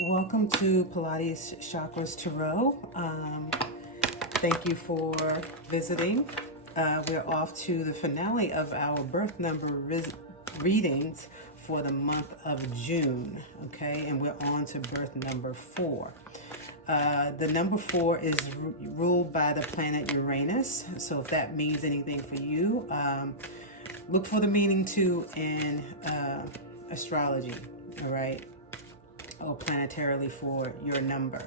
Welcome to Pilates Chakras Tarot. Thank you for visiting. We're off to the finale of our birth number readings for the month of June, okay? And we're on to birth number 4. The number 4 is ruled by the planet Uranus. So if that means anything for you, look for the meaning too in astrology, all right? Or planetarily for your number.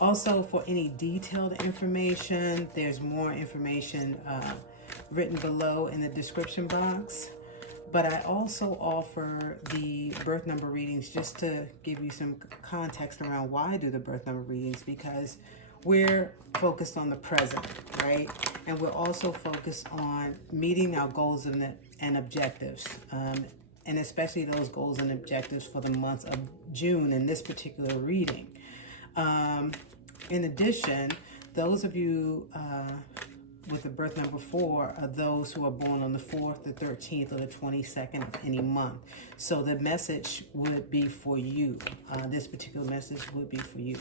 Also, for any detailed information, there's more information written below in the description box. But I also offer the birth number readings just to give you some context around why I do the birth number readings, because we're focused on the present, right? And we're also focused on meeting our goals and objectives. And especially those goals and objectives for the month of June in this particular reading. In addition, those of you with the birth number 4 are those who are born on the 4th, the 13th, or the 22nd of any month. So the message would be for you. This particular message would be for you.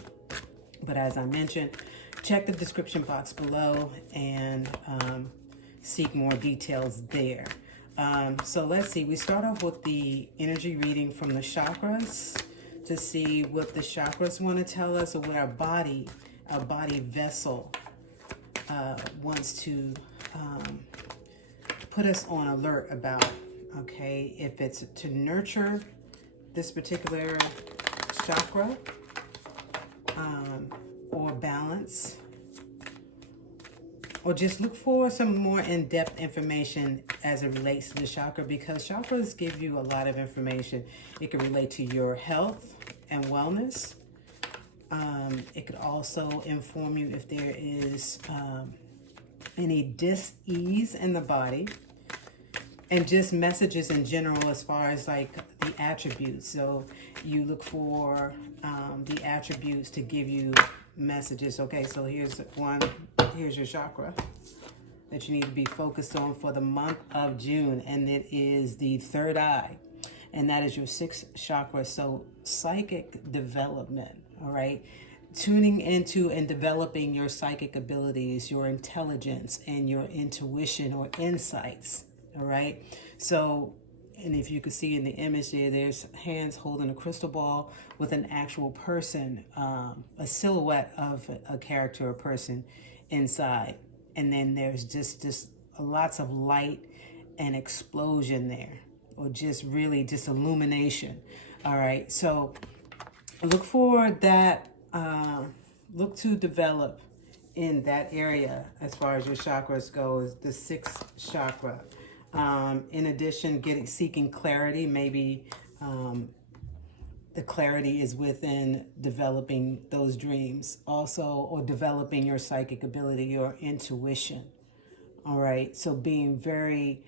But as I mentioned, check the description box below and seek more details there. So let's see, we start off with the energy reading from the chakras to see what the chakras want to tell us, or what our body vessel wants to put us on alert about, okay? If it's to nurture this particular chakra or balance, or just look for some more in-depth information as it relates to the chakra, because chakras give you a lot of information. It can relate to your health and wellness. It could also inform you if there is any dis-ease in the body, and just messages in general as far as like the attributes. So you look for the attributes to give you messages. Okay, so here's your chakra that you need to be focused on for the month of June, and it is the third eye, and that is your 6th chakra. So psychic development, all right? Tuning into and developing your psychic abilities, your intelligence, and your intuition or insights, all right? So, and if you can see in the image there's hands holding a crystal ball with an actual person, a silhouette of a character or person inside. And then there's just lots of light and explosion there, or just really just illumination. All right, so look for that, look to develop in that area as far as your chakras go, is the 6th chakra. In addition, seeking clarity, maybe the clarity is within developing those dreams also, or developing your psychic ability, your intuition. All right, so being very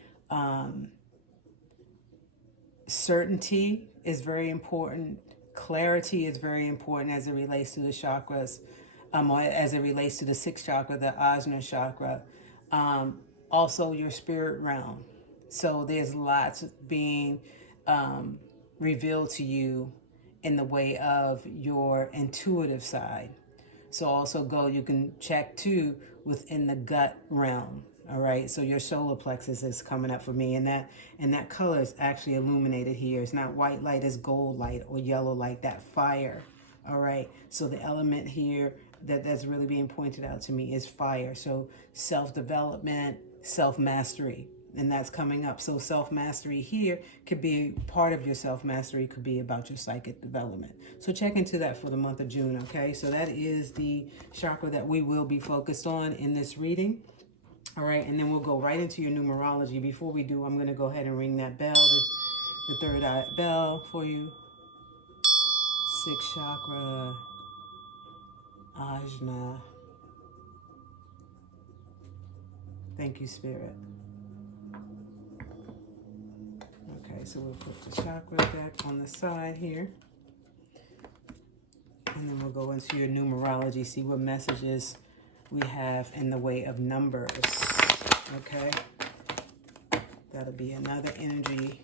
certainty is very important. Clarity is very important as it relates to the chakras, or as it relates to the 6th chakra, the Ajna chakra. Also your spirit realm. So there's lots being revealed to you in the way of your intuitive side. So also you can check too within the gut realm. All right, so your solar plexus is coming up for me, and that color is actually illuminated here. It's not white light, it's gold light or yellow light, that fire. All right, so the element here that's really being pointed out to me is fire. So self-development, self-mastery, and that's coming up. So self-mastery here could be part of your self-mastery, could be about your psychic development. So check into that for the month of June, okay? So that is the chakra that we will be focused on in this reading. All right, and then we'll go right into your numerology. Before we do, I'm going to go ahead and ring that bell, the third eye bell for you. 6th chakra, Ajna. Thank you, Spirit. Okay, so we'll put the chakra deck on the side here. And then we'll go into your numerology, see what messages we have in the way of numbers. Okay, that'll be another energy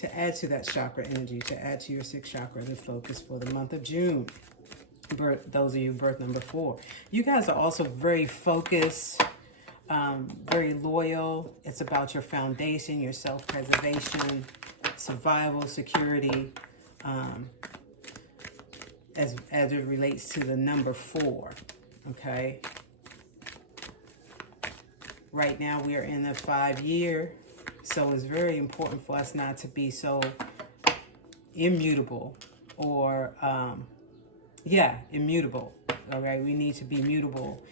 to add to that chakra energy, to add to your sixth chakra, the focus for the month of June. Those of you birth number 4. You guys are also very focused, very loyal. It's about your foundation, your self-preservation, survival, security, as it relates to the number 4, okay? Right now we are in the 5-year, so it's very important for us not to be so immutable or, immutable. All right, we need to be mutable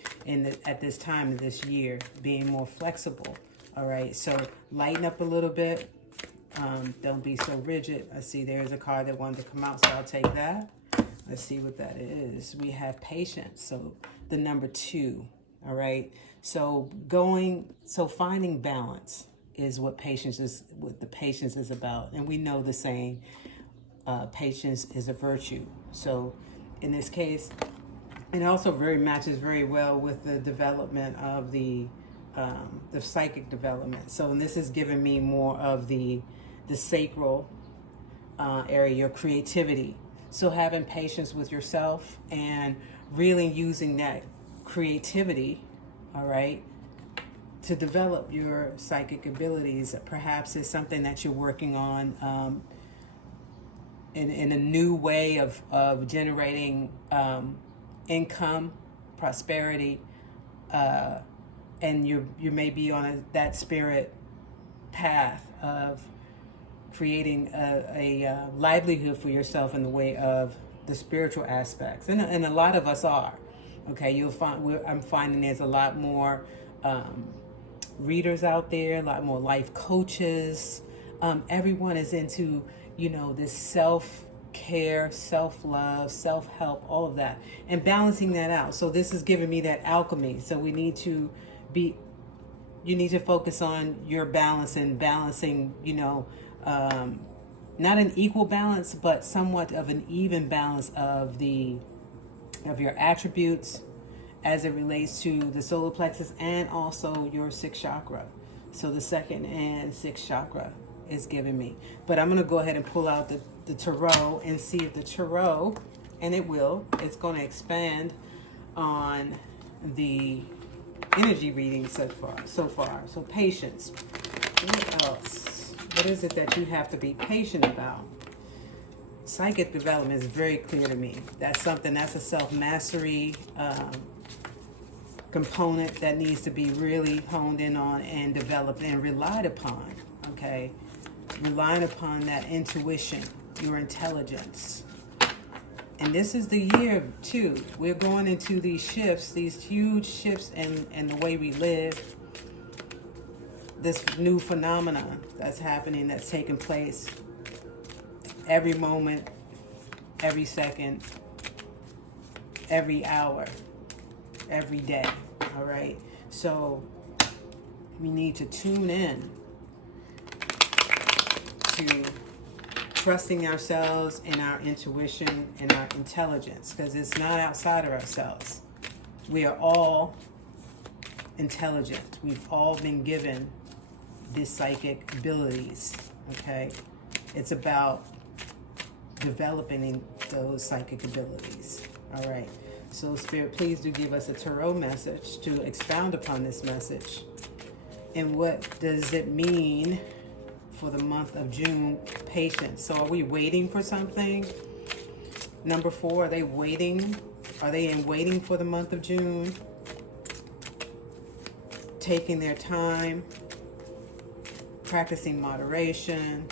at this time of this year, being more flexible. All right, so lighten up a little bit. Don't be so rigid. I see there's a card that wanted to come out, so I'll take that. Let's see what that is. We have patience, so the number 2. All right, so finding balance is what the patience is about, and we know the saying, patience is a virtue. So in this case, it also matches very well with the development of the psychic development. So this is giving me more of the sacral area, your creativity. So having patience with yourself and really using that creativity, all right, to develop your psychic abilities. Perhaps it's something that you're working on in a new way of generating income, prosperity, and you may be on that spirit path of creating a livelihood for yourself in the way of the spiritual aspects, and a lot of us are. Okay, you'll find I'm finding there's a lot more readers out there, a lot more life coaches. Everyone is into this self-care, self-love, self-help, all of that, and balancing that out. So this is giving me that alchemy. So you need to focus on your balance and balancing, not an equal balance, but somewhat of an even balance of your attributes as it relates to the solar plexus and also your sixth chakra. So the second and sixth chakra is giving me. But I'm going to go ahead and pull out the tarot and see if the tarot, and it's going to expand on the energy reading so far. So patience. What else? What is it that you have to be patient about? Psychic development is very clear to me. That's a self-mastery component that needs to be really honed in on and developed and relied upon, okay? Relying upon that intuition, your intelligence. And this is the year, too. We're going into these shifts, these huge shifts in the way we live. This new phenomenon that's happening, that's taking place every moment, every second, every hour, every day, all right? So we need to tune in to trusting ourselves and our intuition and our intelligence, because it's not outside of ourselves. We are all intelligent. We've all been given these psychic abilities, okay? It's about developing those psychic abilities, all right? So Spirit, please do give us a tarot message to expound upon this message. And what does it mean for the month of June? Patience. So are we waiting for something? Number 4, are they waiting? Are they in waiting for the month of June? Taking their time, practicing moderation,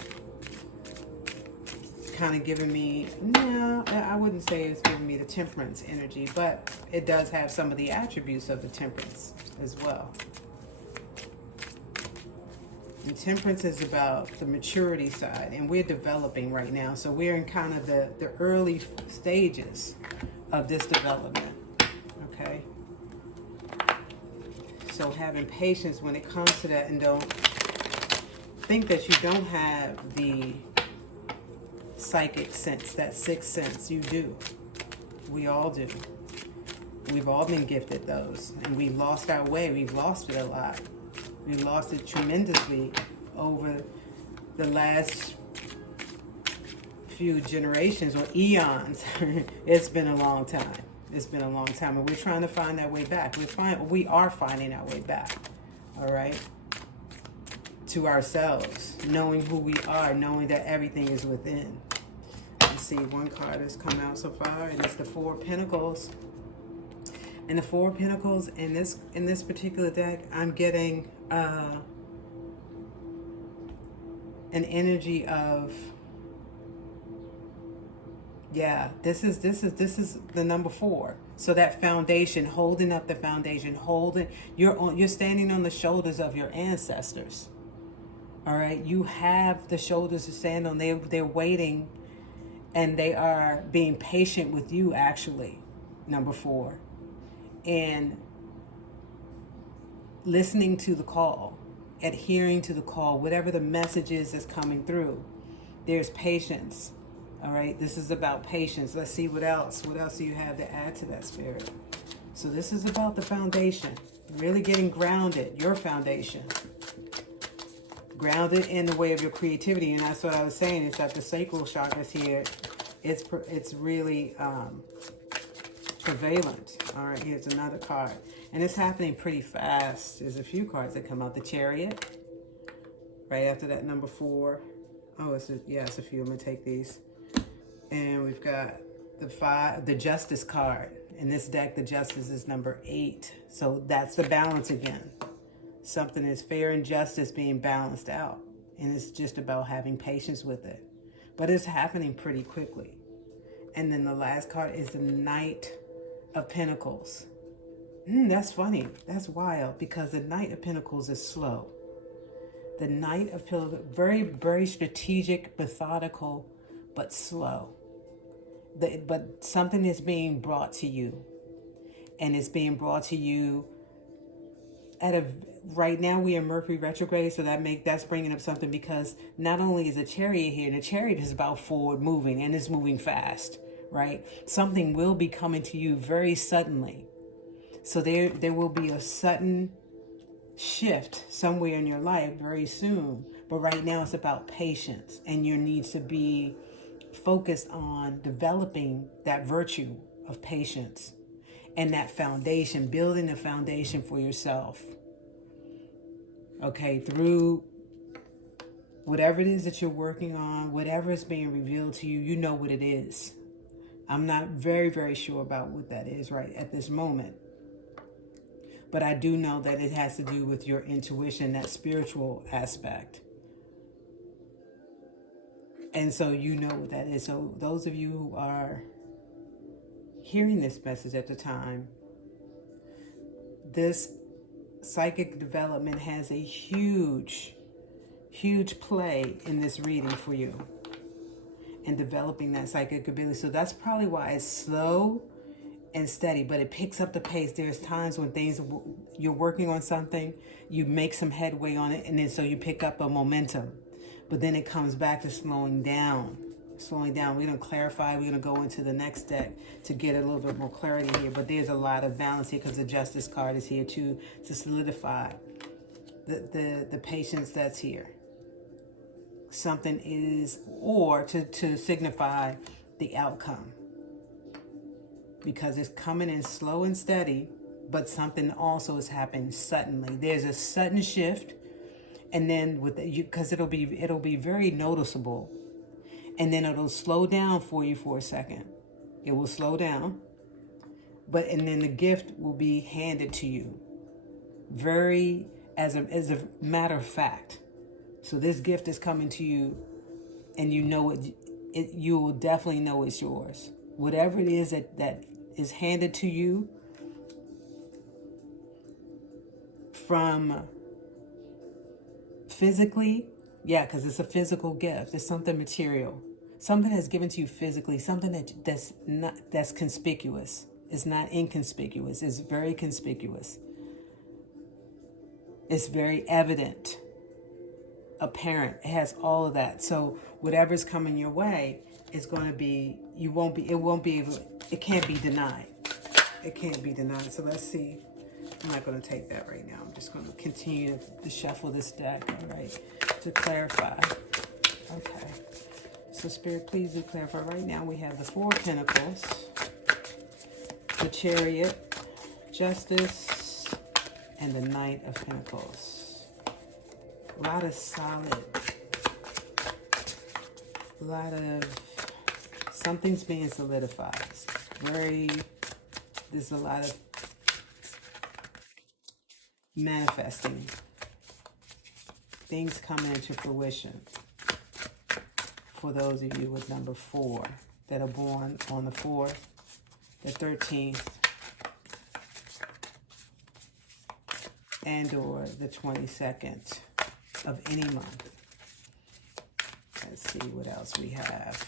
kind of giving me, no, I wouldn't say it's giving me the temperance energy, but it does have some of the attributes of the temperance as well. And temperance is about the maturity side, and we're developing right now. So we're in kind of the early stages of this development, okay? So having patience when it comes to that, and don't think that you don't have the psychic sense, that sixth sense. You do. We all do. We've all been gifted those, and we've lost our way. We've lost it a lot. We lost it tremendously over the last few generations or eons. It's been a long time. It's been a long time, and we're trying to find that way back. We are finding our way back. All right, to ourselves, knowing who we are, knowing that everything is within. Let's see, one card has come out so far, and it's the Four of Pentacles. And the Four of Pentacles in this particular deck, I'm getting an energy of, yeah, this is the number 4. So that foundation, holding up the foundation, you're standing on the shoulders of your ancestors. All right, you have the shoulders to stand on. They're waiting, and they are being patient with you. Actually, number 4, and listening to the call, adhering to the call, whatever the message is that's coming through. There's patience. All right, this is about patience. Let's see what else. What else do you have to add to that, Spirit? So this is about the foundation, really getting grounded, your foundation. Grounded in the way of your creativity. And that's what I was saying, is that the sacral chakras here, it's really prevalent. All right, here's another card. And it's happening pretty fast. There's a few cards that come out. The Chariot, right after that, number 4. Oh, it's a few. I'm going to take these. And we've got the Justice card. In this deck, the Justice is number 8. So that's the balance again. Something is fair and justice being balanced out. And it's just about having patience with it. But it's happening pretty quickly. And then the last card is the Knight of Pentacles. That's funny. That's wild, because the Knight of Pentacles is slow. The Knight of Pentacles, very, very strategic, methodical, but slow. But something is being brought to you. And it's being brought to you right now we are Mercury retrograde, so that's bringing up something, because not only is a Chariot here, and the Chariot is about forward moving, and it's moving fast, right? Something will be coming to you very suddenly. So there will be a sudden shift somewhere in your life very soon. But right now it's about patience, and your needs to be focused on developing that virtue of patience and that foundation, building a foundation for yourself. Okay, through whatever it is that you're working on, whatever is being revealed to you, you know what it is. I'm not very, very sure about what that is right at this moment. But I do know that it has to do with your intuition, that spiritual aspect. And so you know what that is. So those of you who are hearing this message at the time, this psychic development has a huge, huge play in this reading for you and developing that psychic ability. So that's probably why it's slow and steady, but it picks up the pace. There's times when you're working on something, you make some headway on it, and then so you pick up a momentum. But then it comes back to slowing down. We're going to clarify. We're going to go into the next deck to get a little bit more clarity here. But there's a lot of balance here, because the Justice card is here too, to solidify the patience that's here. Something is, or to signify the outcome. Because it's coming in slow and steady, but something also is happening suddenly. There's a sudden shift, and then because it'll be very noticeable, and then it'll slow down for you for a second. It will slow down, and then the gift will be handed to you, very as a matter of fact. So this gift is coming to you, and you know it. You will definitely know it's yours. Whatever it is that is handed to you from physically, because it's a physical gift. It's something material. Something that's given to you physically, something that's conspicuous. It's not inconspicuous. It's very conspicuous. It's very evident, apparent. It has all of that. So whatever's coming your way is going to be, it can't be denied. It can't be denied. So let's see. I'm not going to take that right now. I'm just going to continue to shuffle this deck, all right, to clarify. Okay. So Spirit, please declare for right now we have the Four of Pentacles, the Chariot, Justice, and the Knight of Pentacles. A lot of solid, a lot of something's being solidified. There's a lot of manifesting, things coming into fruition for those of you with number 4 that are born on the 4th, the 13th, and or the 22nd of any month. Let's see what else we have.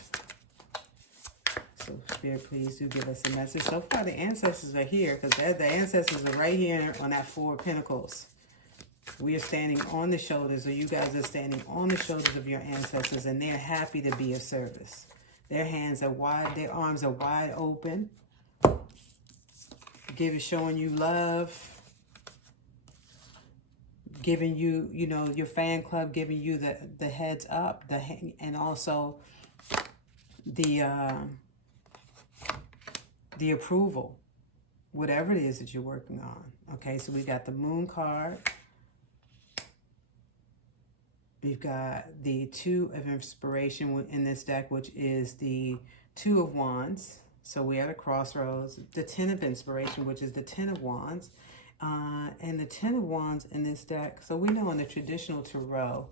So Spirit, please do give us a message. So far the ancestors are here, because the ancestors are right here on that 4 of Pentacles. We are standing on the shoulders, or you guys are standing on the shoulders of your ancestors, and they're happy to be of service. Their hands are wide, their arms are wide open, showing you love, giving you, you know, your fan club, giving you the heads up, and also the approval, whatever it is that you're working on. Okay, so we got the Moon card. We've got the Two of Inspiration in this deck, which is the Two of Wands. So we're at a crossroads. The Ten of Inspiration, which is the Ten of Wands. And the Ten of Wands in this deck. So we know in the traditional tarot,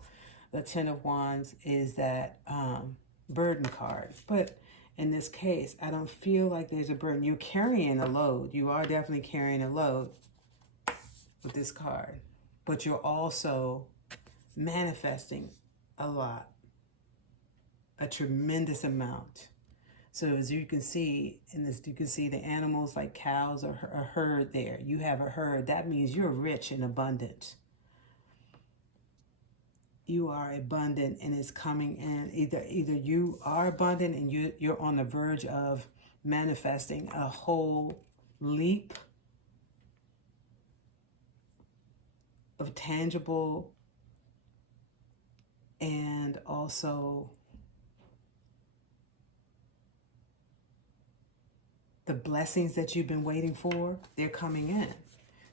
the Ten of Wands is that burden card. But in this case, I don't feel like there's a burden. You're carrying a load. You are definitely carrying a load with this card. But you're also manifesting a lot, a tremendous amount. So as you can see in this, you can see the animals like cows or a herd there. You have a herd. That means you're rich and abundant. You are abundant, and it's coming in. Either you are abundant and you're on the verge of manifesting a whole leap of tangible and also the blessings that you've been waiting for, they're coming in.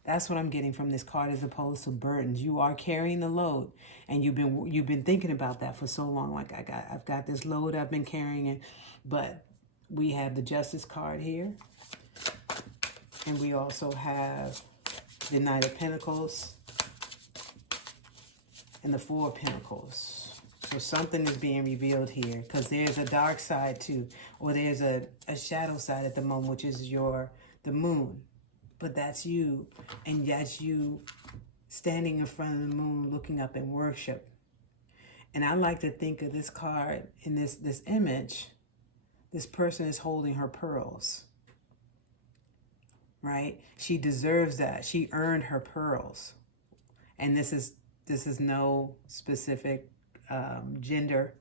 That's what I'm getting from this card, as opposed to burdens. You are carrying the load, and you've been thinking about that for so long. Like I've got this load I've been carrying, but we have the Justice card here, and we also have the Knight of Pentacles and the Four of Pentacles. So something is being revealed here, because there's a dark side too, or there's a shadow side at the moment, which is the moon. But that's you, and that's you standing in front of the moon, looking up in worship. And I like to think of this card in this image. This person is holding her pearls, right? She deserves that. She earned her pearls. And this is no specific gender,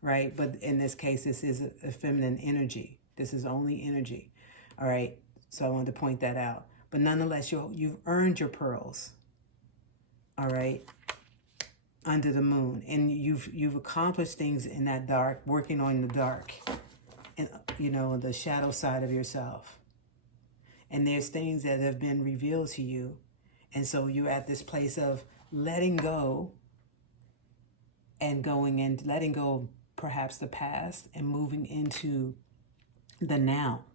right? But in this case, this is a feminine energy. This is only energy, all right? So I wanted to point that out. But nonetheless, you've earned your pearls, all right, under the moon. And you've accomplished things in that dark, working on the dark, and, you know, the shadow side of yourself. And there's things that have been revealed to you. And so you're at this place of letting go and going in, letting go of perhaps the past and moving into the now.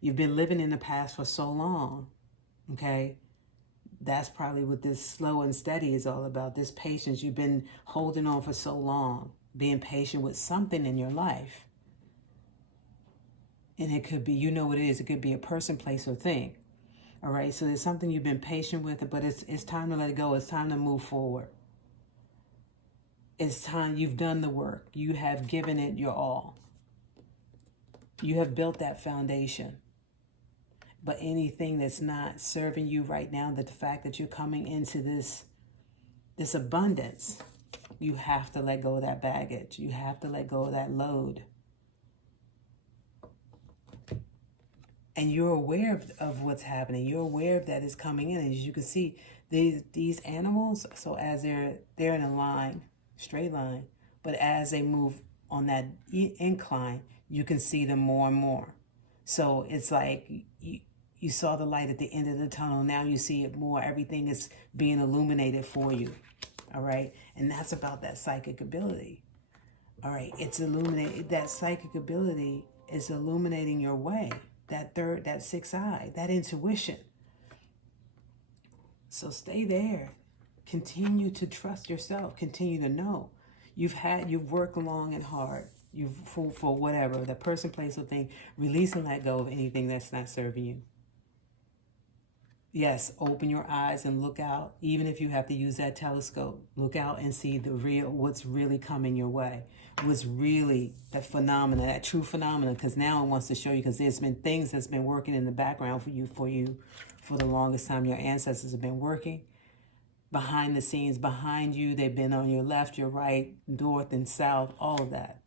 You've been living in the past for so long, okay? That's probably what this slow and steady is all about, this patience. You've been holding on for so long, being patient with something in your life. And it could be, you know what it is, it could be a person, place, or thing. All right, so there's something you've been patient with, but it's time to let it go. It's time to move forward. It's time, you've done the work. You have given it your all. You have built that foundation. But anything that's not serving you right now, that the fact that you're coming into this abundance, you have to let go of that baggage. You have to let go of that load. And you're aware of what's happening. You're aware of that is coming in. As you can see, these animals, so as they're in a line, straight line, but as they move on that incline, you can see them more and more. So it's like you saw the light at the end of the tunnel. Now you see it more. Everything is being illuminated for you. All right. And that's about that psychic ability. All right. It's illuminated. That psychic ability is illuminating your way. That sixth eye, that intuition. So stay there. Continue to trust yourself. Continue to know. You've worked long and hard. You've for whatever, the person, place, or thing. Release and let go of anything that's not serving you. Yes, open your eyes and look out. Even if you have to use that telescope, look out and see what's really coming your way. What's really that phenomena, that true phenomena. Because now it wants to show you. Because there's been things that's been working in the background for you for the longest time. Your ancestors have been working behind the scenes, behind you. They've been on your left, your right, north and south, all of that,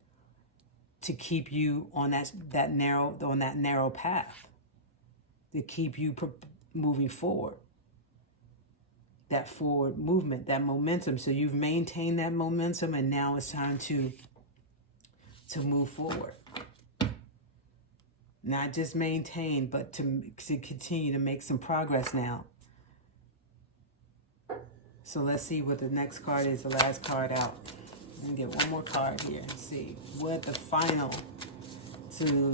to keep you on that narrow path, to keep you moving forward. That forward movement, that momentum. So you've maintained that momentum, and now it's time to move forward. Not just maintain, but to continue to make some progress now. So let's see what the next card is, the last card out. Let me get one more card here and see what the final, to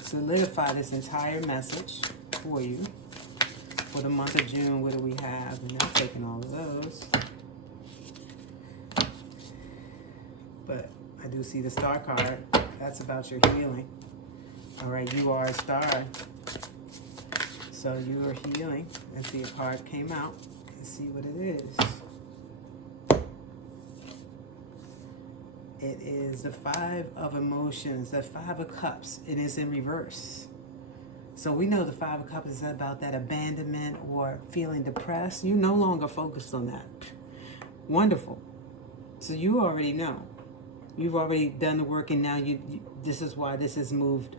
solidify this entire message for you for the month of June. What do we have? I'm not taking all of those. But I do see the star card. That's about your healing. All right, you are a star. So you are healing. Let's see, a card came out. Let's see what it is. It is the Five of Emotions, the Five of Cups. It is in reverse. So we know the Five of Cups is about that abandonment or feeling depressed. You're no longer focused on that. Wonderful. So you already know. You've already done the work, and now this is why this has moved.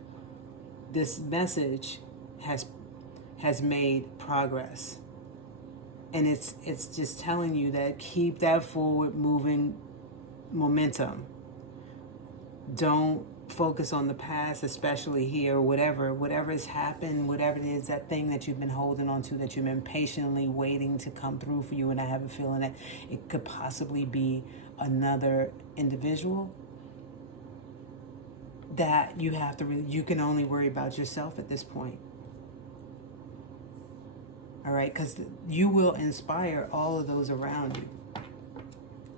This message has made progress. And it's just telling you that keep that forward moving momentum. Don't focus on the past, especially here, whatever has happened, whatever it is, that thing that you've been holding on to, that you've been patiently waiting to come through for you. And I have a feeling that it could possibly be another individual that you can only worry about yourself at this point. All right, because you will inspire all of those around you.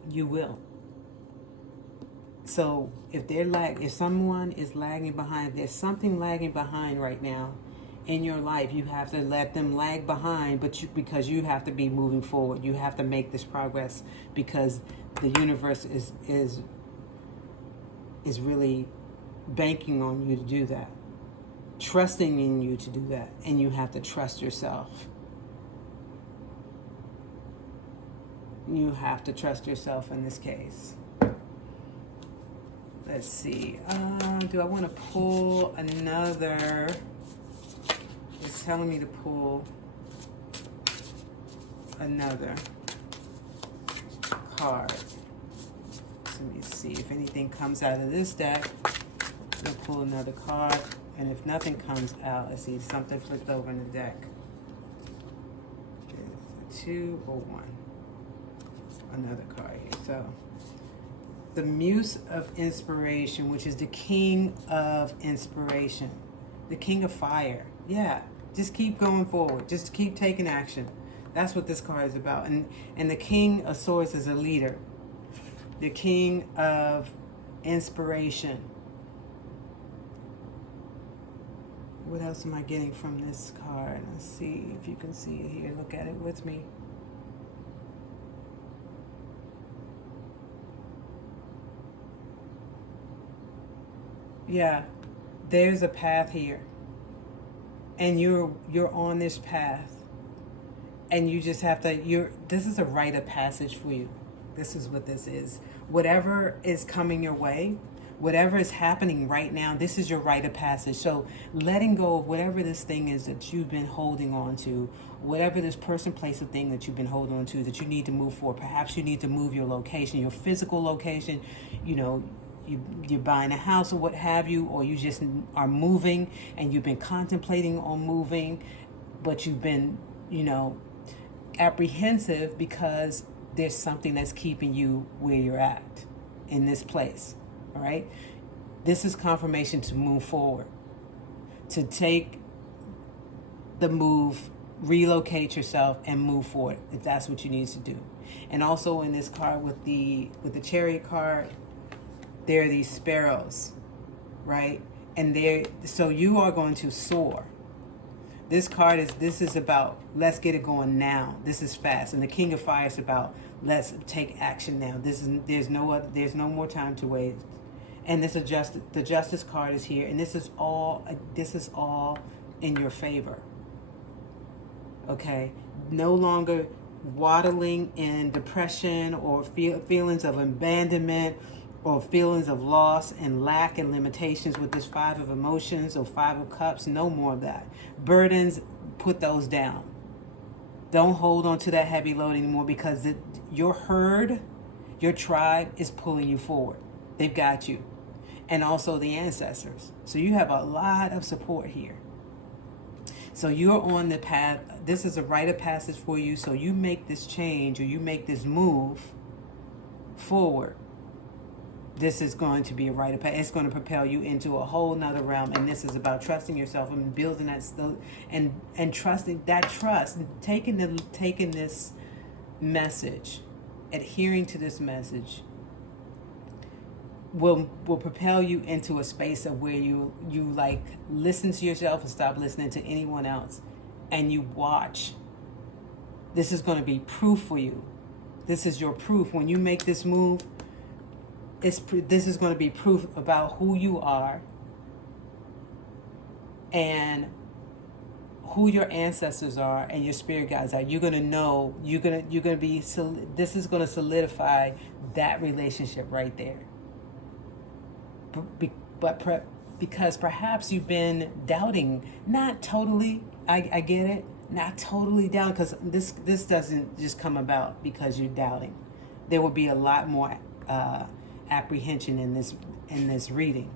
You will. So if someone is lagging behind, if there's something lagging behind right now in your life, you have to let them lag behind, because you have to be moving forward. You have to make this progress, because the universe is really banking on you to do that, trusting in you to do that, and you have to trust yourself. You have to trust yourself in this case. Let's see. Do I want to pull another? It's telling me to pull another card. So let me see if anything comes out of this deck. We'll pull another card. And if nothing comes out, let's see, something flipped over in the deck. Okay, 2 or 1. Another card here. So the Muse of Inspiration, which is the King of Inspiration, the King of Fire. Yeah, just keep going forward. Just keep taking action. That's what this card is about. And the King of Swords is a leader. The King of Inspiration. What else am I getting from this card? Let's see if you can see it here. Look at it with me. Yeah, there's a path here, and you're on this path, and you just have to. This is a rite of passage for you. This is what this is. Whatever is coming your way, whatever is happening right now, this is your rite of passage. So letting go of whatever this thing is that you've been holding on to, whatever this person, place, or thing that you've been holding on to, that you need to move forward. Perhaps you need to move your location, your physical location. you're buying a house or what have you, or you just are moving and you've been contemplating on moving, but you've been, apprehensive because there's something that's keeping you where you're at in this place. All right. This is confirmation to move forward, to take the move, relocate yourself and move forward if that's what you need to do. And also in this card with the Chariot card, there are these sparrows, right? And so you are going to soar. This is about let's get it going now. This is fast. And the King of Fire is about let's take action now. There's no more time to waste. And the Justice card is here, and this is all in your favor. Okay, no longer waddling in depression or feelings of abandonment or feelings of loss and lack and limitations with this Five of Emotions or Five of Cups. No more of that. Burdens, put those down. Don't hold on to that heavy load anymore, because your herd, your tribe is pulling you forward. They've got you. And also the ancestors. So you have a lot of support here. So you're on the path. This is a rite of passage for you. So you make this change, or you make this move forward. This is going to be a rite of passage. It's going to propel you into a whole nother realm. And this is about trusting yourself and building that and trusting that trust, taking this message, adhering to this message will propel you into a space of where you like listen to yourself and stop listening to anyone else, and you watch. This is going to be proof for you. This is your proof. When you make this move, this is going to be proof about who you are and who your ancestors are and your spirit guides are. You're going to know. You're going to be. This is going to solidify that relationship right there. But because perhaps you've been doubting, not totally, I get it, not totally down, because this doesn't just come about because you're doubting. There will be a lot more apprehension in this reading.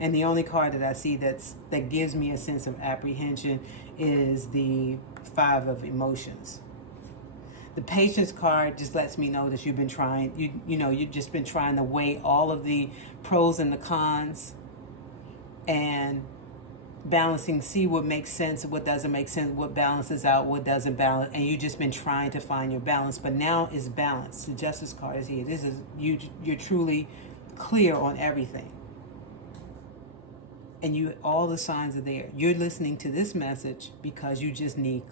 And the only card that I see that gives me a sense of apprehension is the Five of Emotions. The Patience card just lets me know that you've been trying, you've just been trying to weigh all of the pros and the cons and balancing, see what makes sense, what doesn't make sense, what balances out, what doesn't balance, and you've just been trying to find your balance. But now it's balanced. The Justice card is here. This is you're truly clear on everything. And all the signs are there. You're listening to this message because you just need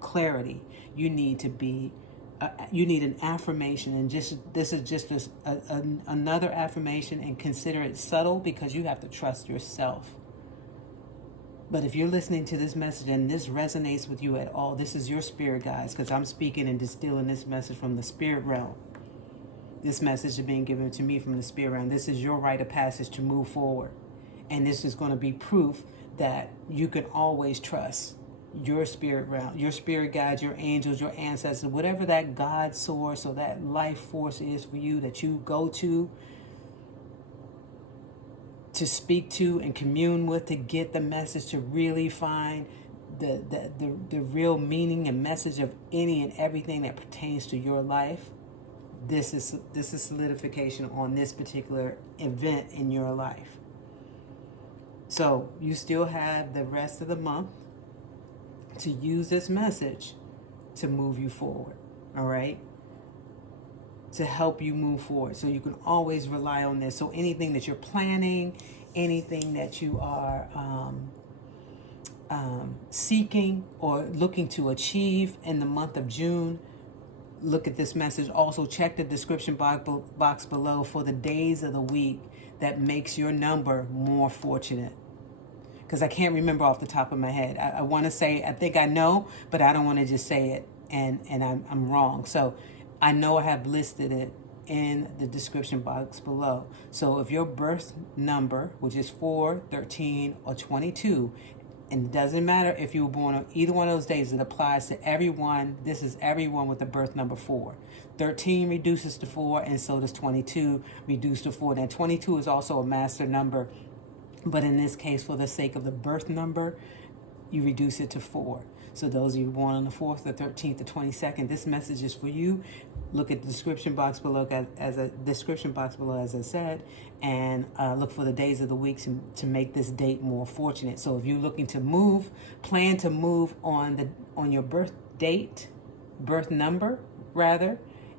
clarity. You need to be, you need an affirmation, and this is just another affirmation, and consider it subtle because you have to trust yourself. But if you're listening to this message and this resonates with you at all, this is your spirit guides, because I'm speaking and distilling this message from the spirit realm. This message is being given to me from the spirit realm. This is your rite of passage to move forward, and this is going to be proof that you can always trust your spirit realm, your spirit guides, your angels, your ancestors, whatever that God source or that life force is for you that you go to speak to and commune with, to get the message, to really find the real meaning and message of any and everything that pertains to your life. This is solidification on this particular event in your life. So you still have the rest of the month to use this message to move you forward, all right? To help you move forward. So you can always rely on this. So anything that you're planning, anything that you are seeking or looking to achieve in the month of June, look at this message. Also check the description box below for the days of the week that makes your number more fortunate. Because I can't remember off the top of my head. I want to say, I think I know, but I don't want to just say it and I'm wrong. So I know I have listed it in the description box below. So if your birth number, which is 4, 13, or 22, And it doesn't matter if you were born on either one of those days. It applies to everyone. This is everyone with the birth number 4. 13 reduces to 4, and so does 22 reduce to 4. Now, 22 is also a master number, but in this case, for the sake of the birth number, you reduce it to 4. So those of you born on the 4th, the 13th, the 22nd, this message is for you. Look at the description box below, as I said, and look for the days of the week to make this date more fortunate. So if you're looking to move, plan to move on your birth date, birth number rather,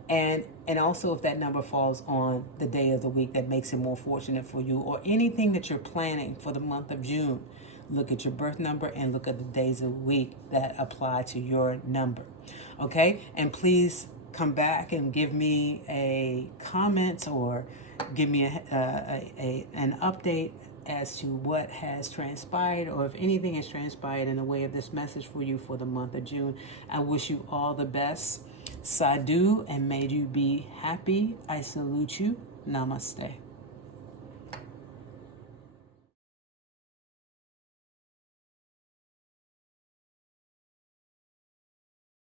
and also if that number falls on the day of the week, that makes it more fortunate for you, or anything that you're planning for the month of June. Look at your birth number and look at the days of the week that apply to your number. Okay? And please come back and give me a comment or give me an update as to what has transpired, or if anything has transpired in the way of this message for you for the month of June. I wish you all the best. Sadhu, and may you be happy. I salute you. Namaste.